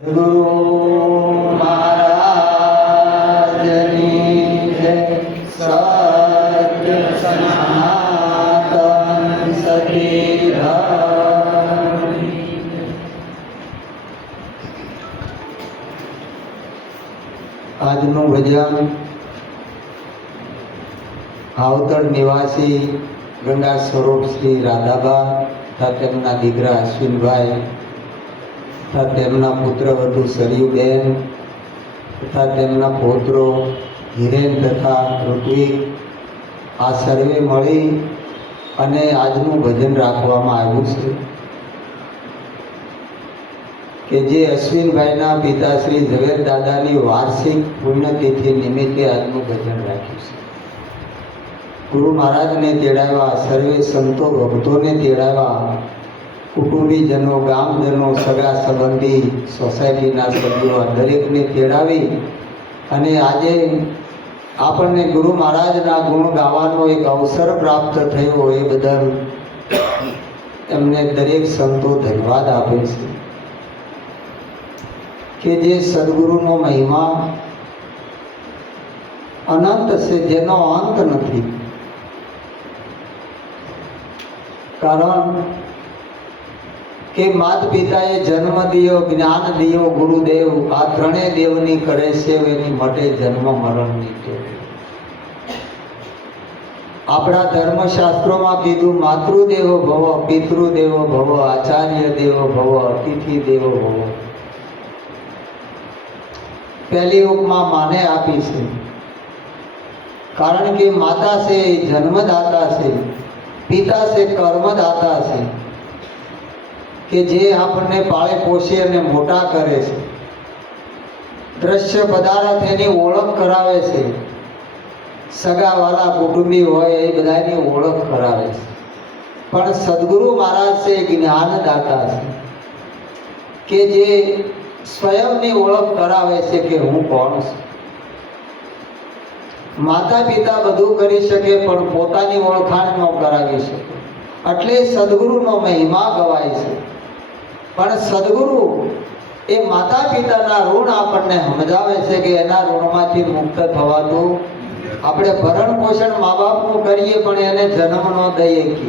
ગુરુ મહારાજની જય. સત્ય સનાતન સતી ધર્મ. આજનું ભજન આવતર નિવાસી ગંગા સ્વરૂપ શ્રી રાધાબા તથા તેમના દીકરા અશ્વિનભાઈ તથા તેમના પુત્રવધુ સરયુબેન તથા તેમના પૌત્રો હિરેન તથા ઋત્વિક આ સર્વે મળી અને આજનું ભજન રાખવામાં આવ્યું છે કે જે અશ્વિનભાઈના પિતા શ્રી ઝવેર દાદાની વાર્ષિક પુણ્યતિથિ નિમિત્તે આજનું ભજન રાખ્યું છે. ગુરુ મહારાજને તેડાવ્યા, સર્વે સંતો ભક્તોને તેડાવ્યા, કુટુંબીજનો, ગામજનો, સગા સંબંધી, સોસાયટીના સભ્યો દરેકને તેડાવી અને આજે આપણને ગુરુ મહારાજના ગુણ ગાવાનો એક અવસર પ્રાપ્ત થયો એ બદલ એમને દરેક સંતો ધન્યવાદ આપે છે કે જે સદગુરુનો મહિમા અનંત છે, જેનો અંત નથી. કારણ કે માત પિતાએ જન્મ દિયો, જ્ઞાન દિયો ગુરુદેવ, આ ત્રણેય દેવની કરે છે એની માટે જન્મ મરણની ટેવ. આપણા ધર્મશાસ્ત્રોમાં કીધું માતૃદેવો ભવ, પિતૃદેવો ભવ, આચાર્ય દેવો ભવ, અતિથિ દેવો ભવ. પહેલી ઉપમા માને આપી છે, કારણ કે માતા છે જન્મદાતા છે, પિતા છે કર્મદાતા છે, કે જે આપણને પાળે પોષે અને મોટા કરે છે. દ્રશ્ય પદાર્થ એની ઓળખ કરાવે છે, સગાવાલા કુટુંબી હોય એ બધાની ઓળખ કરાવે છે. પણ સદગુરુ મહારાજ છે જ્ઞાનદાતા છે, કે જે સ્વયંની ઓળખ કરાવે છે કે હું કોણ છું. માતા પિતા બધું કરી શકે પણ પોતાની ઓળખાણ ન કરાવી શકે, એટલે સદગુરુનો મહિમા ગવાય છે. પણ સદગુરુ એ માતા પિતાના ઋણ આપણને સમજાવે છે કે એના ઋણમાંથી મુક્ત થવાનું. આપણે ભરણ પોષણ મા બાપનું કરીએ પણ એને જન્મ ન દઈએ કે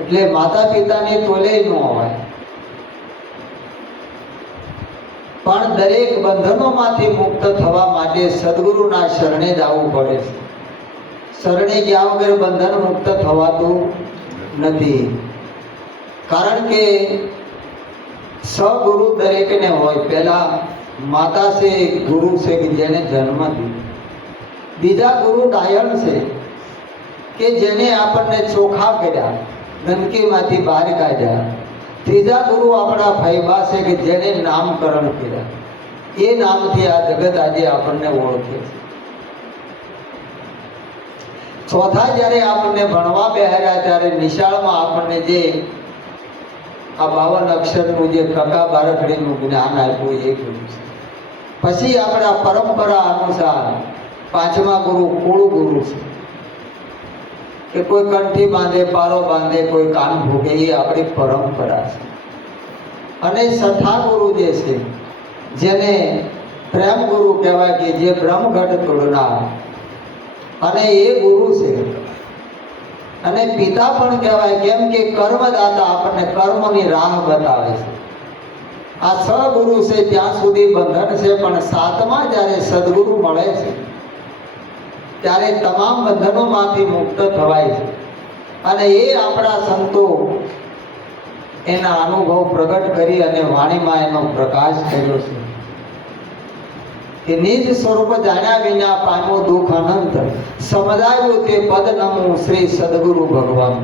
એટલે માતા પિતાની તોલે ન હોય. પણ દરેક બંધનોમાંથી મુક્ત થવા માટે સદગુરુના શરણે જવું પડે છે. શરણે ગયા વગર બંધન મુક્ત થવાતું નથી. કારણ કે સગુરુ દરેકને હોય. પહેલા માતા છે, ગુરુ છે કે જેને જન્મ દીધો. બીજા ગુરુ દાયણ છે કે જેને આપણને ચોખ્ખા કર્યા, ગંદકીમાંથી બહાર કાઢ્યા. ત્રીજા ગુરુ આપણા ફૈબા છે કે જેને નામકરણ કર્યા. એ નામથી આ જગત આજે આપણને ઓળખે છે. ચોથા જ્યારે આપણને ભણવા બેહાર્યા ત્યારે નિશાળમાં આપણને જે આ 52 અક્ષરનું જે કકા બારખડીનું જ્ઞાન આપ્યું એ ગુરુ છે. પછી આપણા પરંપરા અનુસાર પાંચમા ગુરુ કુળ ગુરુ છે, કે કોઈ કંઠી બાંધે, પારો બાંધે, કોઈ કાન ભૂગે, એ આપણી પરંપરા છે. અને છઠ્ઠા ગુરુ જે છે જેને પ્રેમ ગુરુ કહેવાય, કે જે બ્રહ્મઘટ તોડનાર, અને એ ગુરુ છે. અને પિતા પણ કહેવાય, કેમ કે કર્મદાતા, આપણને કર્મની રાહ બતાવે છે. આ છ ગુરુ છે ત્યાં સુધી બંધન છે, પણ સાતમા જ્યારે સદગુરુ મળે છે ત્યારે તમામ બંધનોમાંથી મુક્ત થવાય છે. અને એ આપણા સંતો એના અનુભવ પ્રગટ કરી અને વાણીમાં એનો પ્રકાશ કર્યો છે કે નિજ સ્વરૂપ જાણ્યા વિના પામ્યો દુઃખ અનંત, સમજાવ્યું તે પદ નમું શ્રી સદગુરુ ભગવાન.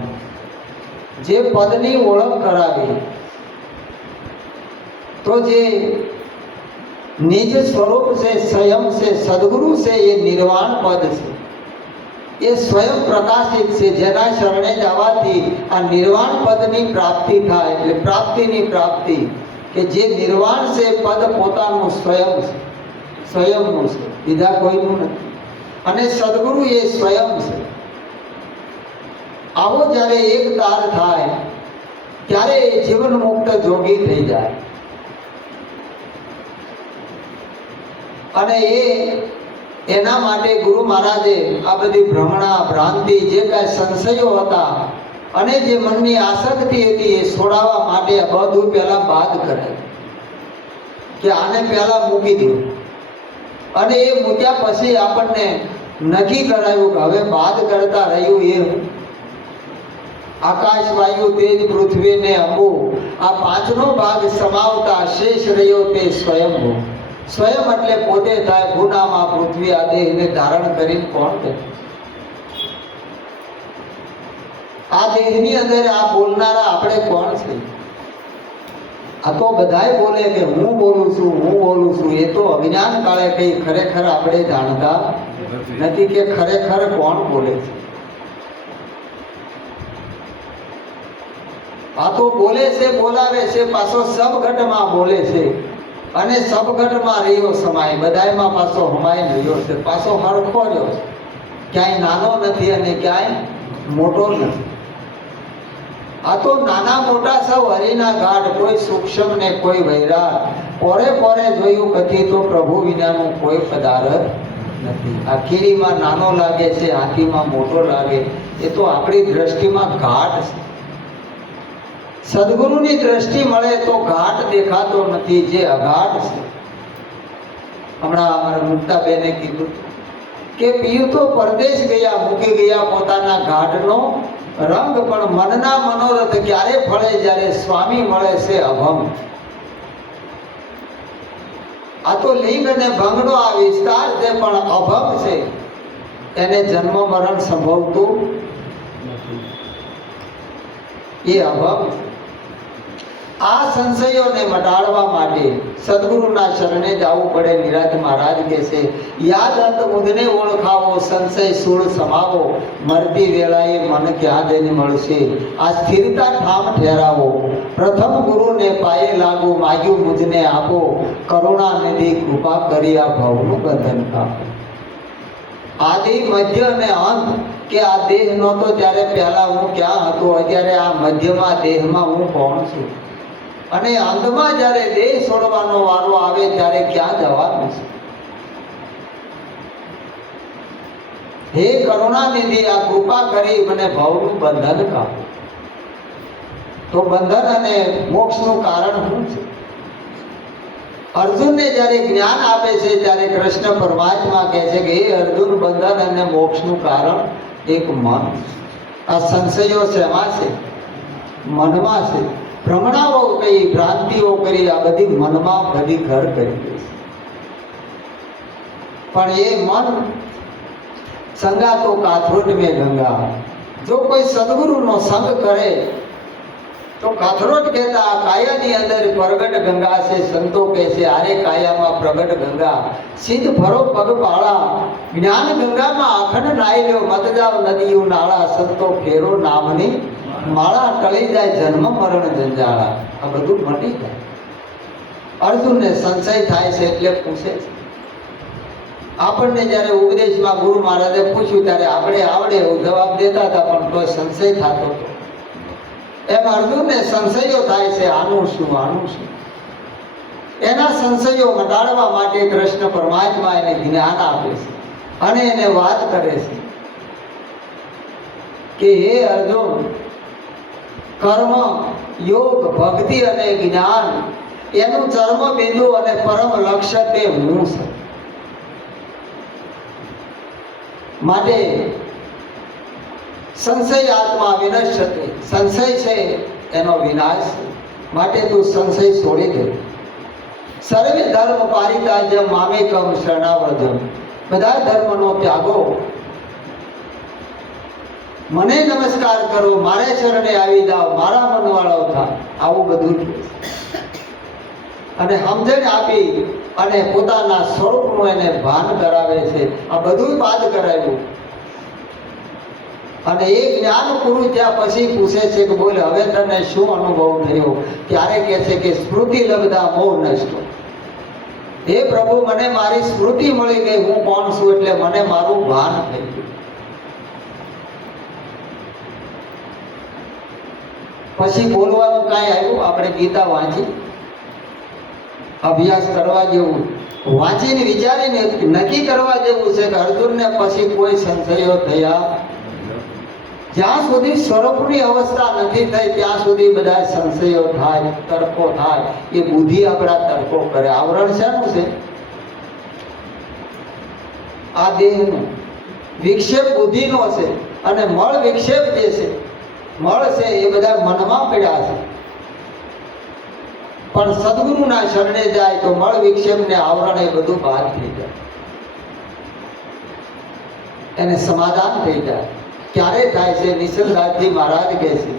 જે પદની ઓળખ કરાવી, તો જે નિજ સ્વરૂપ છે, સ્વયં છે, સદગુરુ છે, એ નિર્વાણ પદ છે. એ સ્વયં પ્રકાશિત છે, જેના શરણે જવાથી આ નિર્વાણ પદની પ્રાપ્તિ થાય. એટલે પ્રાપ્તિની પ્રાપ્તિ, કે જે નિર્વાણ છે પદ પોતાનું સ્વયં છે, સ્વયંનું છે, બીજા કોઈનું નથી. અને સદગુરુ એ સ્વયં છે. આવો જ્યારે એક તાર થાય ત્યારે જીવન મુક્ત જોગી થઈ જાય. અને એના માટે ગુરુ મહારાજે આ બધી ભ્રમણા ભ્રાંતિ જે કાંઈ સંશયો હતા અને જે મનની આસક્તિ હતી એ છોડાવવા માટે આ બધું પહેલા બાદ કરે કે આને પહેલા મૂકી દો. અને એ મૂક્યા પછી આપણને નક્કી કરાયું કે હવે બાદ કરતા રહ્યું એ આકાશ વાયુ તેજ પૃથ્વી ને અંબુ આ પાંચનો ભાગ સમાવતા શેષ રહ્યો તે સ્વયંભૂ. સ્વયં એટલે પોતે થાય, ભૂનામાં પૃથ્વી આ દેહને ધારણ કરીને કોણ કરે? આ દેહની અંદર આ બોલનારા આપણે કોણ છે? આ તો બધાય બોલે કે હું બોલું છું. એ તો અજ્ઞાન કાળે કઈ ખરેખર આપણે જાણતા નથી કે ખરેખર કોણ બોલે છે. આ તો બોલે છે, બોલાવે છે, પાછો સબઘટમાં બોલે છે અને સબઘટમાં રહ્યો સમાય, બધાયમાં પાછો હમાય રહ્યો છે, પાછો હરખો રહ્યો છે, ક્યાંય નાનો નથી અને ક્યાંય મોટો નથી. આ તો નાના મોટા સૌ હરિના ઘાટ, કોઈ સૂક્ષ્મ ને કોઈ વૈરાગ, પોરે પોરે જોયું કથી તો પ્રભુ વિનાનું કોઈ પદાર્થ નથી. આ કીડીમાં નાનો લાગે છે, હાથીમાં મોટો લાગે, એ તો આપણી દ્રષ્ટિમાં ઘાટ છે. સદગુરુની દ્રષ્ટિ મળે તો ઘાટ દેખાતો નથી, જે અઘાટ છે. હમણાં અમારા મુક્તાબેને કીધું કે પિયું તો પરદેશ ગયા, મૂકી ગયા પોતાના ઘાટનો રંગ, પણ મનના મનોરથ ક્યારે ફળે? જ્યારે સ્વામી મળે છે અભંગ. આ તો લિંગ અને ભંગનો આ વિસ્તાર છે, પણ અભંગ છે, એને જન્મ મરણ સંભવતું નથી. એ અભંગ. આ સંશયોને મટાડવા માટે સદગુરુના શરણે જવું પડે. નિરાત મહારાજ કહે છે, યાદ અંત મુદને ઓળખાવો, સંશય સૂળ સમાવો, મરતી વેળાએ મન ક્યાં જઈને મળશે? આ સ્થિરતા ઠામ ઠેરાવો, પ્રથમ ગુરુને પાયે લાગુ, માગ્યું મુજને આપો, કરુણા નિધિ કૃપા કરી આ ભવનું બંધન કાપો. આદિ મધ્ય અને અંત, કે આ દેહ નહોતો ત્યારે પહેલા હું ક્યાં હતો, અત્યારે આ મધ્યમાં દેહમાં હું કોણ છું, અને અંતમાં જ્યારે દેહ છોડવાનો વારો આવે ત્યારે ક્યાં જવાનું છે? હે કરુણાનિધિ, આ કૃપા કરી મને ભવનું બંધન કાપો. તો બંધન અને મોક્ષનું કારણ શું છે? અર્જુનને જ્યારે જ્ઞાન આપે છે ત્યારે કૃષ્ણ પરમાત્મા કહે છે કે હે અર્જુન, બંધન અને મોક્ષનું કારણ એક મન. આ સંશયો શેમાં છે? મનમાં છે. ભ્રમણાઓ કઈ, ભ્રાંતિઓ કરી, આ બધી મનમાં બધી ઘર કરી દે છે. પણ એ મન સંગાતો કાથરોટ મેં ગંગા. જો કોઈ સદગુરુનો સંગ કરે તો કાથરોટ કહેતા આ કાયાની અંદર પ્રગટ ગંગા છે. સંતો કહે છે આરે કાયામાં પ્રગટ ગંગા, સિદ્ધ ભરો પગપાળા, જ્ઞાન ગંગામાં આખંડ નાઈ લ્યો, મત જાવ નદીયું નાળા, સંતો ફેરો નામની માળા, ટળી જાય જન્મ મરણ જંજાળા. આ બધું મટી જાય. અર્જુનને સંશય થાય છે એટલે પૂછે છે. આપણને જ્યારે ઉપદેશમાં ગુરુ મહારાજે પૂછ્યું ત્યારે આપણે આવડે એવું જવાબ દેતા હતા, પણ કોઈ સંશય થતો હતો. એમ અર્જુનને સંશયો થાય છે, આનું શું, આનું શું? એના સંશયો મટાડવા માટે કૃષ્ણ પરમાત્મા એને જ્ઞાન આપે છે અને એને વાત કરે છે કે હે અર્જુન, કર્મ, યોગ, ભક્તિ અને જ્ઞાન એનું ચર્મ બિંદુ અને પરમ લક્ષ્ય તે હું છું. માટે સંશય આત્મા વિનશ્યતે, સંશય છે એનો વિનાશ છે. માટે તું સંશય છોડી દે. સર્વે ધર્મ પારિત્યાજ્ય મામેકમ શરણાવ્રજમ. બધા ધર્મનો ત્યાગો, મને નમસ્કાર કરો, મારે શરણે આવી જાઓ, મારા મનવાળો થા. આવું બધું અને સમજણ આપી અને પોતાના સ્વરૂપનું એને ભાન કરાવે છે. આ બધું બાદ કરાવ્યું. અને એ જ્ઞાન પૂરું થયા પછી પૂછે છે કે બોલ હવે તને શું અનુભવ થયો? ત્યારે કહે છે કે સ્મૃતિ લબ્ધા મોહ નષ્ટો. હે પ્રભુ, મને મારી સ્મૃતિ મળી ગઈ, હું કોણ છું, એટલે મને મારું ભાન થઈ ગયું. પછી બોલવાનું કાંઈ આવ્યું? આપણે ગીતા વાંચી અભ્યાસ કરવા જેવું, વાંચીને વિચારીને નક્કી કરવા જેવું છે કે અર્જુનને પછી કોઈ સંશયો થયા. જ્યાં સુધી સ્વરૂપની અવસ્થા નથી થઈ ત્યાં સુધી બધા સંશયો થાય, તર્કો થાય. એ બુદ્ધિ આપણા તર્કો કરે. આવરણ શાનું છે? આ દેહનું. વિક્ષેપ બુદ્ધિનો છે અને મળ વિક્ષેપ જે છે, મળ છે એ બધા મનમાં પડ્યા છે. પણ સદગુરુના શરણે જાય તો મળ વિક્ષેપ ને આવરણ એ બધું બહાર થઈ જાય, એને સમાધાન થઈ જાય. ક્યારે થાય છે? નિસર્ગદાસજી મહારાજ કહે છે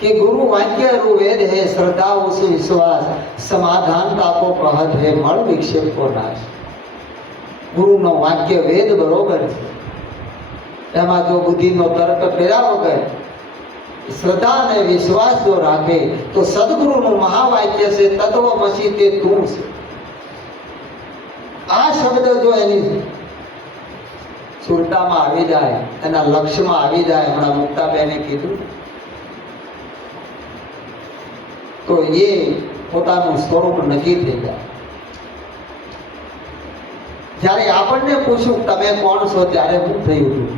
कि गुरु वाक्य वेद है श्रद्धा उस विश्वास समाधान ताको कहत है मल विक्षेप को नाश. गुरु नो वाक्य वेद बरोबर है. एमा जो बुद्धि नो तर्क કર્યા વગર श्रद्धा ने विश्वास जो राखे तो सदगुरु नो महावाक्य से तत्वमसि ते तू से. आ शब्द जो एनी સુરતામાં આવી જાય, એના લક્ષ્યમાં આવી જાય, હમણાં મુક્તાબેને કીધું, તો એ પોતાનું સ્વરૂપ નક્કી થઈ જાય. જ્યારે આપણને પૂછ્યું તમે કોણ છો ત્યારે હું થયું હતું?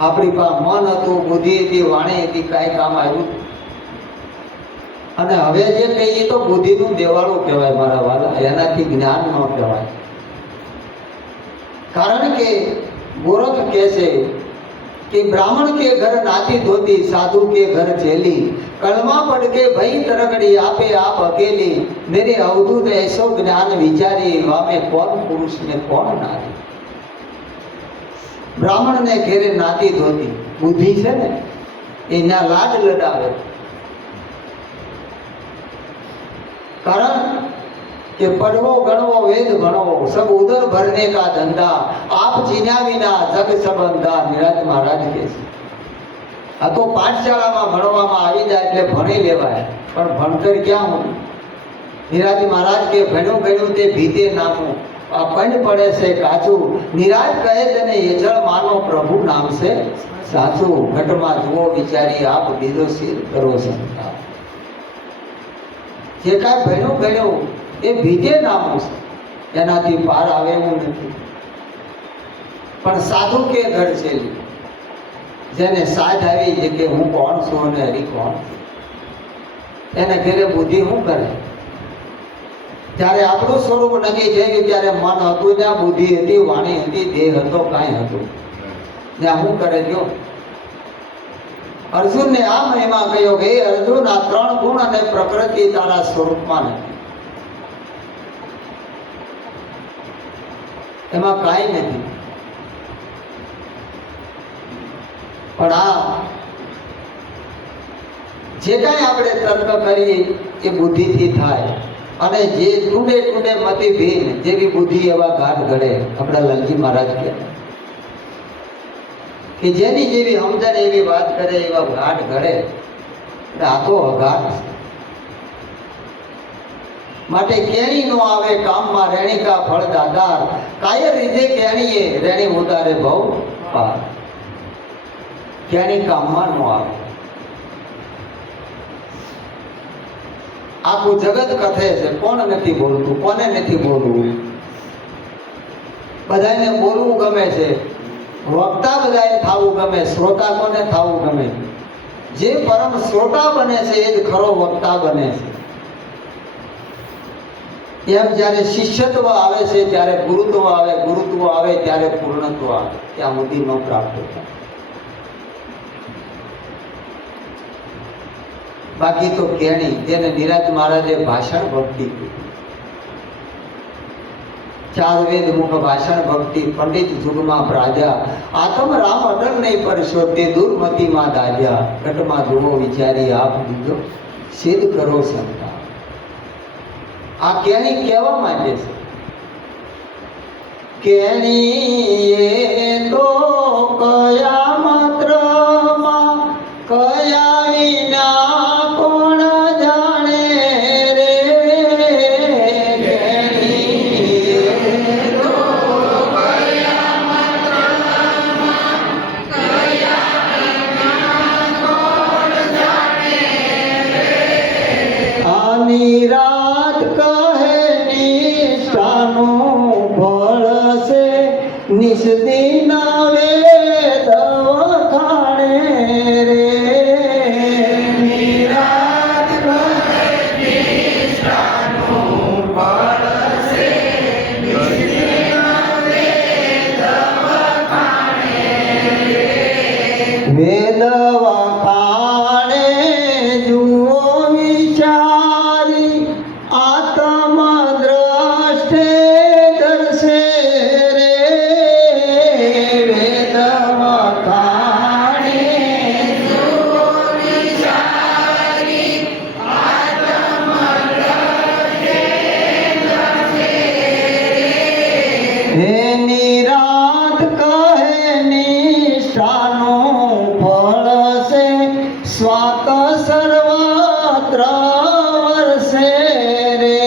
આપણી પાસે મન હતું, બુદ્ધિ હતી, વાણી હતી, કાંઈ કામ આવ્યું. અને હવે જે કહીએ તો બુદ્ધિનું દેવાળું કહેવાય મારા વાલા, એનાથી જ્ઞાન ન કહેવાય. कारण के गोरख कैसे कि ब्राह्मण के घर नाती धोती, साधु के घर चेली, कलमा पढ़ के भई तरगड़ी आपे आप अकेली, मेरे अवधूत ऐसो ज्ञान विचारी, वामे कौन पुरुष में कौन नारी. ब्राह्मण ने घेरे नाती धोती, बुद्धि છે ને એના લાડ લડાવે. कारण कि पढ़वो गणवो वेद भणवो सब उधर भरने का धंधा, आप जीना विना जग सब अंधा. निराज महाराज के आ तो पाठशालाમાં ભણવામાં આવી જાય એટલે ભણી લેવાય, પણ ભણતર ક્યાં હું? નિરાજ મહારાજ કે ભણ્યું ગણ્યું તે ભીતે નામું, આ પંડ પડે છે કાચું. નિરાજ કહે તેને યજળ માનો પ્રભુ નામ છે સાચું. ઘટમાં જુઓ વિચારી આપ બીજો સિદ્ધ કરો સંતા. જે કાંઈ ભણ્યું ગણ્યું એ ભીતે નામું છે, એનાથી પાર આવે એવું નથી. પણ સાધુ કે ઘર છે, જેને સાજ આવી છે કે હું કોણ છું અને હરી કોણ, એને ઘરે બુદ્ધિ શું કરે? ત્યારે આપણું સ્વરૂપ નક્કી થઈ ગયું ત્યારે મન હતું ત્યાં, બુદ્ધિ હતી, વાણી હતી, દેહ હતો, કાંઈ હતું ત્યાં શું કરે? જો અર્જુનને આ મહિમા કહ્યો કે હે અર્જુન, આ 3 ગુણ અને પ્રકૃતિ તારા સ્વરૂપમાં નથી, એમાં કાંઈ નથી. પણ આ જે કાંઈ આપણે તર્ક કરીએ એ બુદ્ધિથી થાય. અને જે ટૂંડે ટૂંડે મતિ ભીન જેવી બુદ્ધિ એવા ઘાટ ઘડે. આપણા લાલજી મહારાજ કહે કે જેની જેવી સમજણ એવી વાત કરે એવા ઘાટ ઘડે. આ તો અઘાટ છે. માટે કેણી નો આવે કામમાં રેણિકા ફળ દાદાર, કાયર રીધે કેણીએ રેણી ઉતારે ભવ પાર. કેણી કામમાં નો આવે. આખું જગત કથે છે, કોણ નથી બોલતું, કોને નથી બોલવું? બધાને બોલવું ગમે છે, વક્તા બધાને થાવું ગમે, શ્રોતા કોને થાવું ગમે? જે પરમ શ્રોતા બને છે એ જ ખરો વક્તા બને છે. એમ જ્યારે શિષ્યત્વ આવે છે ત્યારે ગુરુત્વ આવે, ગુરુત્વ આવે ત્યારે પૂર્ણત્વ આવે. ત્યાં સુધી ન પ્રાપ્ત થાય. બાકી તો કેણી, જેને નિરાજ મહારાજે ભાષણ ભક્તિ કીધી. 4 વેદ મુખ ભાષણ ભક્તિ, પંડિત જુગમાં પ્રાજા, આત્મ રામ અટલ નહીં પરશો, તે દુર્મતિમાં દાજ્યા. ઘટમાં જુઓ વિચારી આપ બીજો સિદ્ધ કરો સંતા. આ કેણી કહેવા માંગે છે કેણી તો કયા માત્રમાં કયા વિના કોણ જાણે રે. કેણી તો કયા માત્રમાં કયા વિના કોણ જાણે રે. આની કહે નિષ્ઠાનું ફળ છે નિષ્દિના વેદ વખાણે રે નિરાત કહે નિષ્ઠાનું ફળ છે નિષ્દિના વેદ વખાણે રે વેદ વખાણે જુઓ વિચારી આત્મ દ્રષ્ટે દર્શે રે વેદ વખાણે જુઓ વિચારી આત્મ દ્રષ્ટે દર્શે રે નિરાત કહે નિષ્ઠાનું ફળ છે સ્વાત સર્વત્ર વર્ષે રે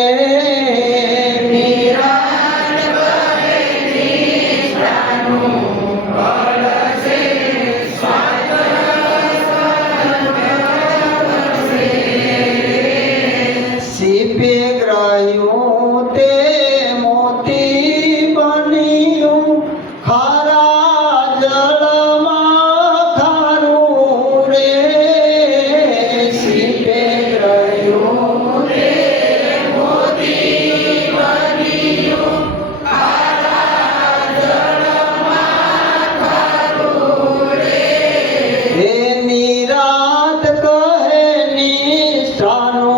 નિરાત કહે નિષ્ઠાનું ફળ છે સ્વાત સર્વત્ર વર્ષે સીપે ગ્રહ્યું તે મોતી બન્યું ખારા જળમાં ખારું રે સીપે ગ્રહ્યું તે મોતી બન્યું ખારા જળમાં ખારું રે હે નિરાત કહે નિષ્ઠાનું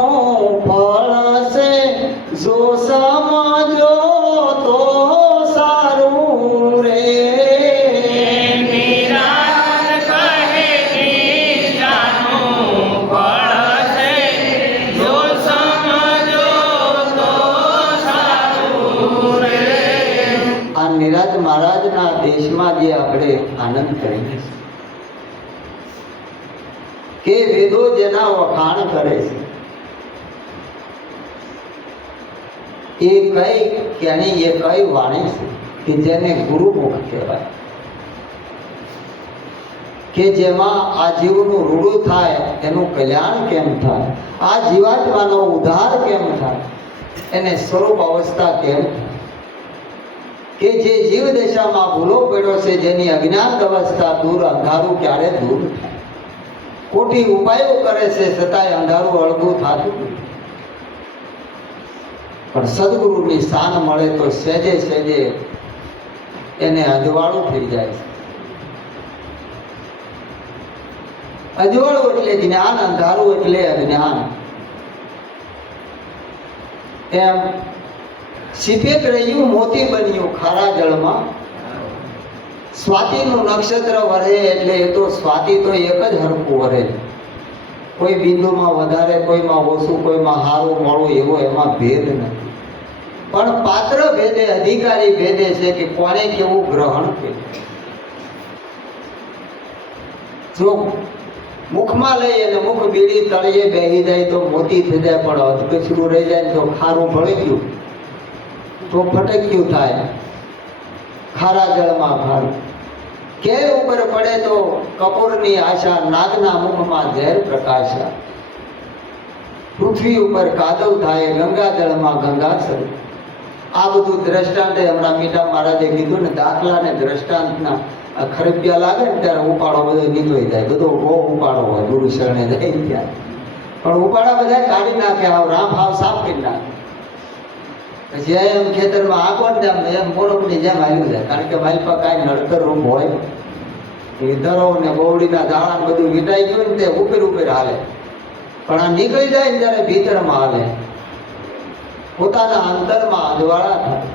ફળ છે જો સમજો તો સારું રે નિરાત કહે નિષ્ઠાનું ફળ છે જો સમજો તો સારું રે આ નિરાજ મહારાજના દેશમાં જે આપણે આનંદ કરીએ કે વેદો જેના વખાણ કરે છે એ કઈ વાણી છે કે જેને ગુરુમુખ કહેવાય કે જેમાં આ જીવનું રૂડું થાય એનું કલ્યાણ કેમ થાય આ જીવાત્માનો ઉદ્ધાર કેમ થાય એને સ્વરૂપ અવસ્થા કેમ થાય કે જે જીવ દશામાં ભૂલો પડ્યો છે જેની અજ્ઞાત અવસ્થા દૂર અંધારું ક્યારે દૂર થાય ખોટી ઉપાયો કરે છે છતાંય અંધારું અળગું થતું નથી. પણ સદગુરુની શાન મળે તો સહેજે સહેજે એને અજવાળું થઈ જાય છે. અજવાળું એટલે જ્ઞાન, અંધારું એટલે અજ્ઞાન. એમ સીપે રહ્યું મોતી બન્યું ખારા જળમાં. સ્વાતિનું નક્ષત્ર વરે એટલે એ તો સ્વાતિ તો એક જ હરખું વરે, કોઈ બિંદુમાં વધારે, કોઈમાં ઓછું, કોઈમાં સારું મોડું એવો એમાં ભેદ નથી. પણ પાત્ર ભેદે, અધિકારી ભેદે છે કે કોને કેવું ગ્રહણ કર્યું. જો મુખમાં લઈ અને મુખ બીડી તળિયે બેહી જાય તો મોતી થઈ જાય, પણ અધકચરું રહી જાય તો ખારું ભળી ગયું તો ફટક્યું થાય. ખારા જળમાં ખારું, કેર ઉપર પડે તો કપૂરની આશા, નાગના મુખમાં ઝેર પ્રકાશા. પૃથ્વી ઉપર કાદવ થાય, ગંગા જળમાં ગંગાસર. આ બધું દ્રષ્ટાંતે હમણાં મીઠા મહારાજે કીધું ને, દાખલા ને દ્રષ્ટાંતના ખરબિયા લાગે ને ત્યારે ઉપાડો બધો નીકળી જાય, બધો બહુ ઉપાડો હોય ગુરુ શરણે જાય ત્યાં. પણ ઉપાડા બધા કાઢી નાખે, આવ રામ ભાવ સાફ કરી નાખે. પછી એમ ખેતરમાં આંકો ને એમ મોરબની જેમ હાલ્યું જાય, કારણ કે મારી પાસે કાંઈ નડતર રૂપ હોય. ધરો ને ગોવડીના દાણા બધું વીટાઈ ગયું ને તે ઉપર ઉપર હાલે, પણ આ નીકળી જાય ને ત્યારે ભીતરમાં હાલે, પોતાના અંતરમાં અજવાળા થાય.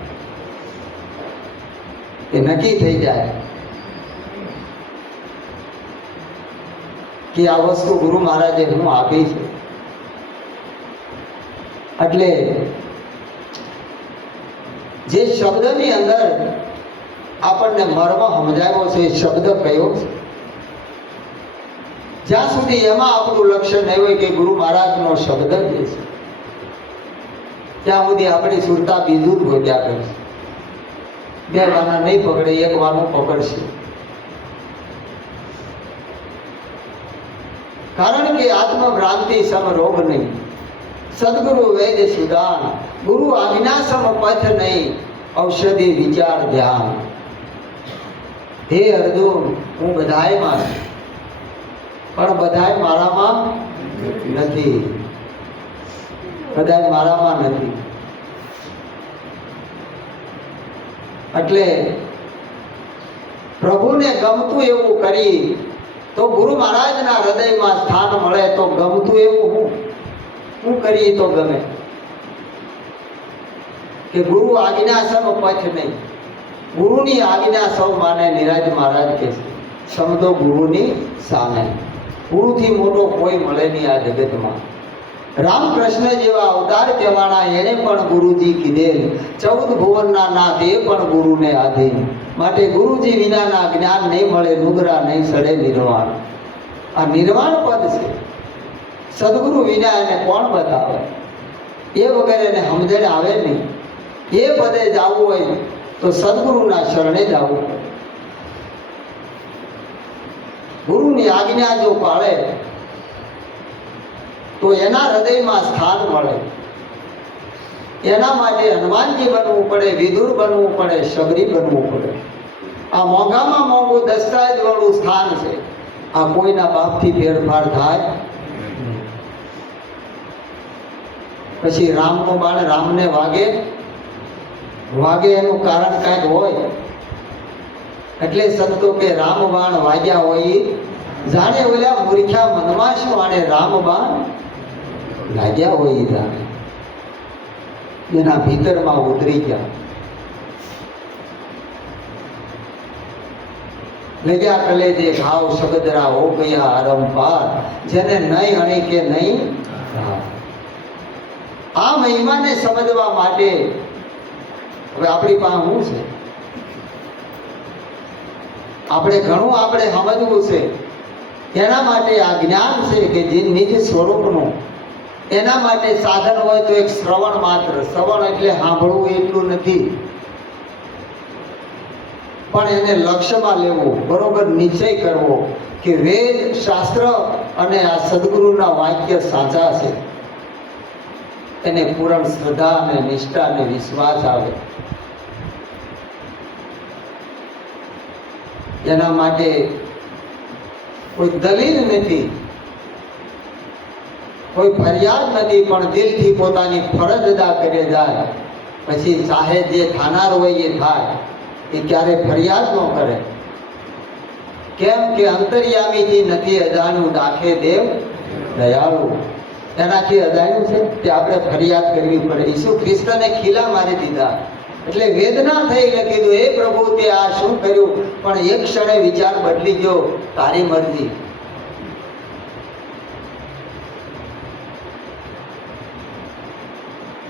એ નક્કી થઈ જાય કે આ વસ્તુ ગુરુ મહારાજે હું આપી છે. એટલે જે શબ્દની અંદર આપણને મર્મ સમજાવ્યો છે એ શબ્દ કયો છે? જ્યાં સુધી એમાં આપણું લક્ષ્ય નહીં હોય કે ગુરુ મહારાજનો શબ્દ જ છે, ત્યાં સુધી આપણી સુરતા બીજું જ ગોત્યા કરશે. બે વાના નહીં પકડે, એક વાનું પકડશે. કારણ કે આત્મભ્રાંતિ સમ રોગ નહીં, સદગુરુ વેદ સુદાન, ગુરુ આજ્ઞા સમ પથ નહીં, ઔષધિ વિચાર ધ્યાન. હે અર્જુન, હું બધાયમાં છું, પણ બધાય મારામાં નથી. બધાય મારામાં નથી. એટલે પ્રભુને ગમતું એવું કરી તો ગુરુ મહારાજના હૃદયમાં સ્થાન મળે. તો ગમતું એવું હું કરીએ તો ગમે કે ગુરુ આજ્ઞા સમ પથ નહીં. ગુરુની આજ્ઞા સૌ માને. નિરાજ મહારાજ કે સમજો ગુરુની સામે. ગુરુથી મોટો કોઈ મળે નહીં આ જગતમાં. રામકૃષ્ણ જેવા અવતાર કહેવાના એને પણ ગુરુજી કીધેલ. 14 ભુવનના નાથ એ પણ ગુરુને આધીન. માટે ગુરુજી વિનાના જ્ઞાન નહીં મળે, નુગરા નહીં સડે નિર્વાણ. આ નિર્વાણ પદ છે. સદગુરુ વિના એને કોણ બતાવે? એ વગર એને સમજણ આવે નહીં. એ પદે જવું હોય તો સદગુરુના શરણે જવું પડે. ગુરુની આજ્ઞા જો પાળે તો એના હૃદયમાં સ્થાન મળે. એના માટે હનુમાનજી બનવું પડે, વિદુર બનવું પડે, શબરી બનવું પડે. આ મોંઘામાં મોંઘું દસ્તાવેજ વાળું સ્થાન છે. આ કોઈના બાપથી ફેરફાર થાય. પછી રામનું બાણ રામને વાગે એનું કારણ કાંઈક હોય. એટલે સંતો કે રામ બાણ વાગ્યા હોય જાણે ઓલા મૂર્ખ્યા મનમાં શું આને રામ બાણ લાગ્યા હોય જાણે એના ભીતરમાં ઉતરી ગયા. લગ્યા કલેજે ઘાવ સગદરા હો ગયા અરંપાર, જેને નહીં અણી કે નહીં. આ મહિમાને સમજવા માટે હવે આપણી પાસે શું છે? આપણે ઘણું સમજવું છે. એના માટે આ જ્ઞાન છે કે જે નિજ સ્વરૂપનું. એના માટે સાધન હોય તો એક શ્રવણ માત્ર. શ્રવણ એટલે સાંભળવું એટલું નથી, પણ એને લક્ષ્યમાં લેવું, બરોબર નિશ્ચય કરવો કે વેદ શાસ્ત્ર અને આ સદગુરુના વાક્ય સાચા છે. એને પૂર્ણ શ્રદ્ધા અને નિષ્ઠા અને વિશ્વાસ આવે. એના માટે કોઈ દલીલ નથી, કોઈ ફરિયાદ નથી, પણ દિલથી પોતાની ફરજ અદા કરી જાય. પછી ચાહે જે થાનાર હોય એ થાય. એ ક્યારે ફરિયાદ ન કરે. કેમ કે અંતર્યામીથી નથી અજાણ્યું, દાખે દેવ દયાળુ. એનાથી અજાણ્યું છે કે આપણે ફરિયાદ કરવી પડે. ઈસુ ખ્રિસ્તને ખીલા મારી દીધા એટલે વેદના થઈ. કીધું હે પ્રભુ તે આ શું કર્યું? પણ એક ક્ષણે વિચાર બદલી ગયો, તારી મરજી.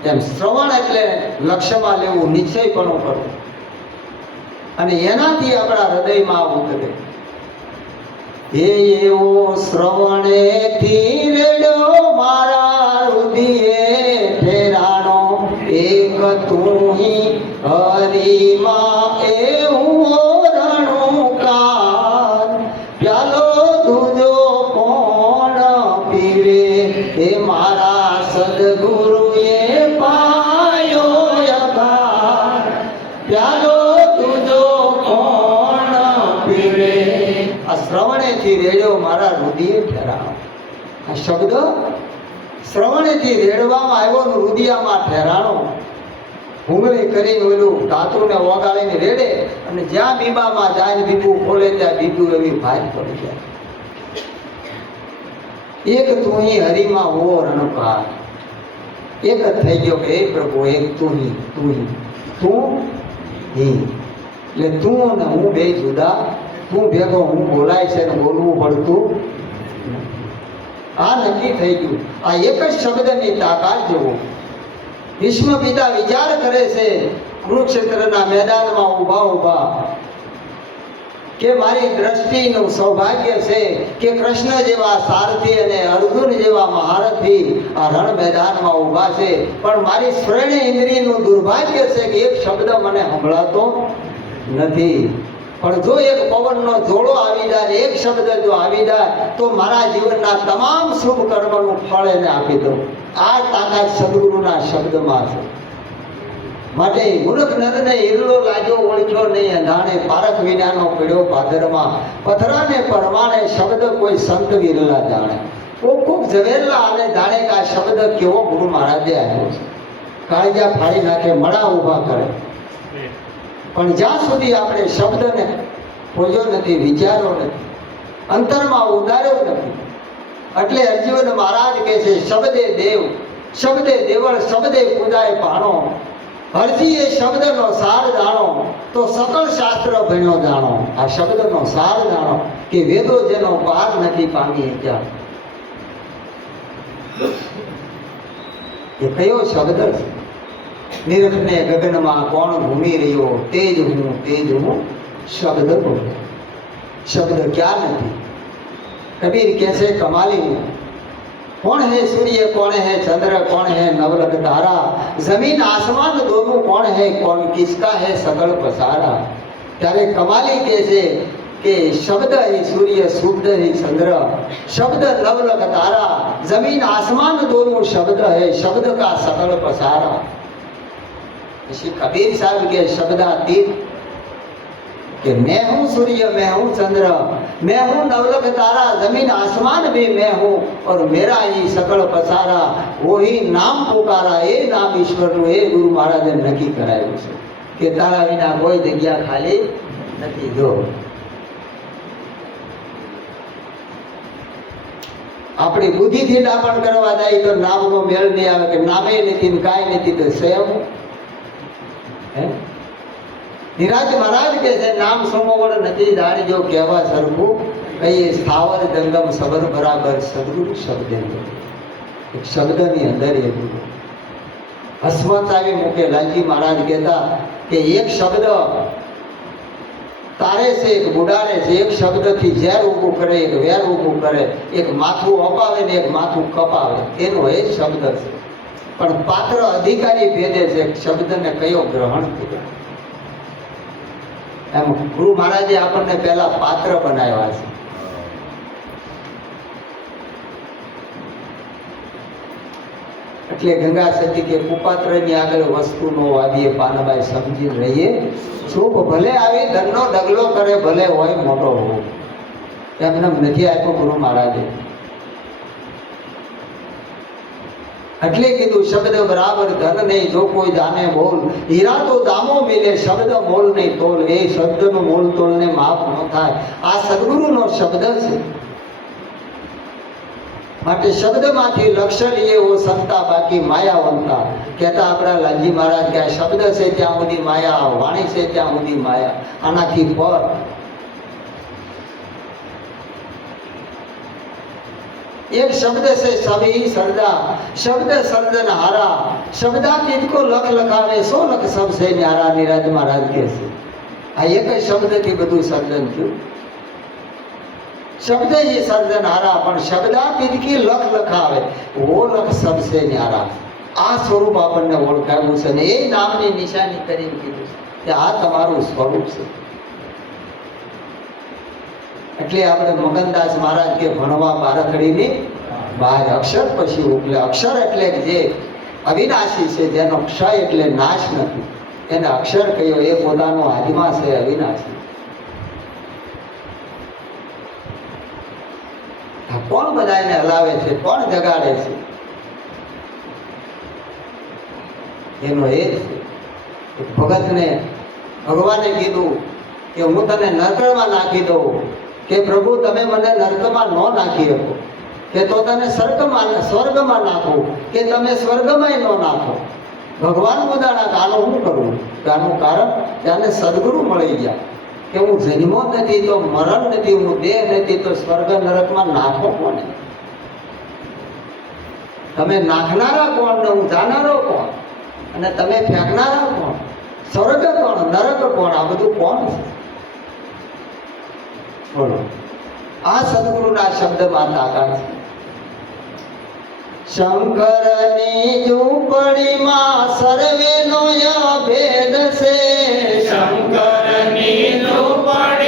એમ શ્રવણ એટલે લક્ષ્યમાં લેવું, નિશ્ચયપણું કરવું, અને એનાથી આપણા હૃદયમાં ઉતરે. હે એવો શ્રવણેથી રેડો મારા રુધિરે ઠેરાણો, એક તુહી હરિમાં એવું રણુકાર, પ્યાલો તુજો કોણ પીવે? હે મારા સદગુરુએ પાયો યથાર, પ્યાલો તુજો કોણ પીવે? આ શ્રવણેથી રેડ્યો મારા રુધિર ઠેરાણો. આ શબ્દ શ્રવણેથી રેડવામાં આવ્યો ને રુધિયામાં ઠેરાણો. હુંગળી કરીને ઓલું ધાતુને ઓગાળીને રેડે અને જ્યાં બીબામાં જાય બીબું ખોલે ત્યાં બીબું એવી ભાત પડી જાય. એક તુહી હરિમાં ઓ રણકાર. એક જ થઈ ગયો કે હે પ્રભુ, એક તુહી તું હી. એટલે તું અને હું બે જુદા. તું ભેગો હું બોલાય છે ને બોલવું પડતું. આ નક્કી થઈ ગયું. આ એક જ શબ્દની તાકાત જેવું. વિશ્વ પિતા વિચાર કરે છે કુરુક્ષેત્રના મેદાનમાં ઊભા કે મારી દ્રષ્ટિનું સૌભાગ્ય છે કે કૃષ્ણ જેવા સારથી અને અર્જુન જેવા મહારથી આ રણ મેદાનમાં ઊભા છે, પણ મારી શ્રેણી ઇન્દ્રિયનું દુર્ભાગ્ય છે કે એક શબ્દ મને સંભળાતો નથી. પણ જો એક પવનનો જોડો આવી જાય, એક શબ્દ જો આવી જાય તો મારા જીવનના તમામ શુભ કર્મનું ફળ એને આપી દઉં. આ તાકાત સદગુરુના શબ્દમાં છે. માટે મૂર્ખ નરને ઈરલો લાગ્યો ઓળખ્યો નહીં, અંધાણે પારખ વિનાનો પીડ્યો ભાદરમાં, પથરાને પરમાણે શબ્દ કોઈ સંત વિરલા જાણે. કોક ઝવેરલા અને જાણે કે આ શબ્દ કેવો ગુરુ મહારાજે આપ્યો છે. કાળજા ફાડી નાખે, મળા ઊભા કરે. પણ જ્યાં સુધી આપણે શબ્દને ખોજો નથી, વિચારો નથી, અંતરમાં ઉતાર્યો નથી, એટલે અર્જુન મહારાજ કહે છે શબ્દે દેવ, શબ્દે દેવળ, શબ્દે પૂજાય પાણો, હરજી એ શબ્દનો સાર જાણો તો સકળ શાસ્ત્ર ભણ્યો જાણો. આ શબ્દનો સાર જાણો કે વેદો જેનો પાર નથી પામી શક્યા. એ કયો શબ્દ છે? નિરખને ગગનમાં કોણ ઘૂમી રહ્યો, તેજ હું શબ્દ બોલ. શબ્દ ક્યાં નથી? કબીર कैसे कमाली, कौन है सूर्य, कौन है चंद्र, कौन है नवलख तारा, जमीन आसमान दोनों कौन है, कौन किसका है सकल पसारा. ત્યારે કમાલી કહે છે કે શબ્દ હે સૂર્ય, શુદ્ધ હે ચંદ્ર, શબ્દ નવલખ તારા, જમીન આસमान दोनों शब्द है, शब्द का सकल पसारा. इसी कबीर साहब के शब्दातीत कि मैं हूँ सूर्य, मैं हूँ चंद्र, मैं हूँ नवलख तारा, जमीन आसमान भी मैं हूँ और मेरा ही सकल पसारा. वही नाम पुकारा, ये नाम ईश्वर નું એ ગુરુ મહારાજે નક્કી કરાયું છે કે તારા વિના કોઈ જગ્યા ખાલી નથી. જો આપણી બુદ્ધિથી ડાપણ કરવા જાય તો નામનો મેળ નહીં આવે કે નામે નથી ને કાંઈ નથી તો સ્વયં નિરાજ મહારાજ કે છે નામ સમોવડ નથી જાણજો કહેવા સરખું, કહીએ સ્થાવર જંગમ સબર બરાબર સદગુરુ શબ્દ. એક શબ્દની અંદર એ ગુરુ હસમત આવી મૂકે. લાલજી મહારાજ કહેતા કે એક શબ્દ તારે છે, એક બુડાડે છે, એક શબ્દથી ઝેર ઊભું કરે, એક વેર ઊભું કરે, એક માથું અપાવે ને એક માથું કપાવે, એનો એ શબ્દ છે. પણ પાત્ર અધિકારી ભેદે છે શબ્દને કયો ગ્રહણ કર્યો. એમ ગુરુ મહારાજે આપણને પહેલા પાત્ર બનાવ્યા છે. એટલે ગંગા સતી કે કુપાત્રની આગળ વસ્તુ નો વાવીએ, પાનબાઈ સમજી રહીએ. શુભ ભલે આવી ધનનો ડગલો કરે, ભલે હોય મોટો હોવો, એમને નથી આપ્યો ગુરુ મહારાજે. એટલે કીધું શબ્દ બરાબર ધન નહીં, જો કોઈ જાને બોલ, હીરા તો દામો મિલે, શબ્દ મોલ નહીં તોલ. એ શબ્દનું મોલ તોલને માપ ન થાય. આ સદગુરુનો શબ્દ છે. માટે શબ્દમાંથી લક્ષ્ય લઈએ ઓ સંતા, બાકી માયાવંતા. કહેતા આપણા લાલજી મહારાજ કે આ શબ્દ છે ત્યાં સુધી માયા, વાણી છે ત્યાં સુધી માયા, આનાથી પર. एक शब्द से सभी सर्जा, शब्द सर्जन हारा, शब्दातीत को लख लखावे, सो लख सबसे न्यारा. निराज महाराज के से आ एक शब्द थी બધું સર્જન થયું. शब्द ही सर्जन हारा, પણ શબ્દાતીત की लख लखावे, वो लख सबसे न्यारा. આ સ્વરૂપ આપણને ઓળખાવ્યું છે ને એ નામની નિશાની કરીને કીધું કે આ તમારું સ્વરૂપ છે. એટલે આપણે મગનદાસ મહારાજ કે ભણવા બારખડીની બહાર અક્ષર પછી ઉપલે. અક્ષર એટલે જે અવિનાશી છે, જેનો ક્ષય એટલે નાશ નથી, એને અક્ષર કહ્યો. એ પોતાનો આત્મા છે અવિનાશી. કોણ બધાને હલાવે છે, કોણ જગાડે છે? એનો એ જ છે. ભગતને ભગવાને કીધું કે હું તને નરકમાં નાખી દઉં, કે પ્રભુ તમે મને નરકમાં ન નાખી શકો, કે તો તને સ્વર્ગમાં નાખો, કે તમે સ્વર્ગમાં ન નાખો. ભગવાન બોલાણા કે આનું શું કરવું? આનું કારણ ત્યારે સદગુરુ મળી ગયા કે હું જન્મો નથી તો મરણ નથી, હું દેહ નથી તો સ્વર્ગ નરકમાં નાખો કોને? તમે નાખનારા કોણ ને હું જાનારો કોણ? અને તમે ફેંકનારા કોણ? સ્વર્ગ કોણ, નરક કોણ? આ બધું કોણ છે? બોલો. આ સદગુરુના શબ્દમાં તાકાત છે. શંકરની ઝૂંપડીમાં સર્વેનો ભેદ છે, શંકરની ઝૂંપડી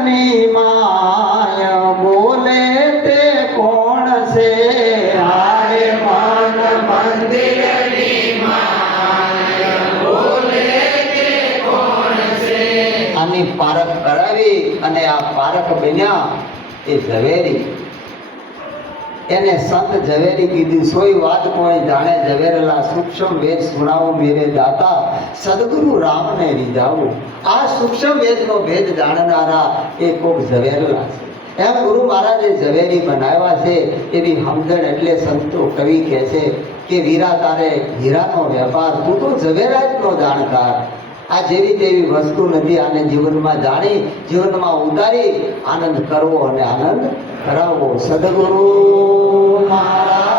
મંદિરની માય બોલે તે કોણ છે હારે મન મંદિરની માય બોલે તે કોણ છે આની પારખ કરાવી અને આ પારખ બન્યા એ ઝવેરી એને સંત ઝવેરી કીધું સોઈ વાત કોઈ જાણે ઝવેરેલા સૂક્ષ્મ વેદ સુણાવો મેરે દાતા સદગુરુ રામને રીઝાવો આ સૂક્ષ્મ વેદનો ભેદ જાણનારા એ કોક ઝવેરેલા છે એમ ગુરુ મહારાજે ઝવેરી બનાવ્યા છે એવી સમજણ એટલે સંતો કવિ કહે છે કે વીરા તારે હીરાનો વેપાર તું તો ઝવેરા જ નો જાણકાર આ જેવી તેવી વસ્તુ નથી આને જીવનમાં જાણી જીવનમાં ઉતારી આનંદ કરવો અને આનંદ કરાવવો સદગુરુ મહારાજ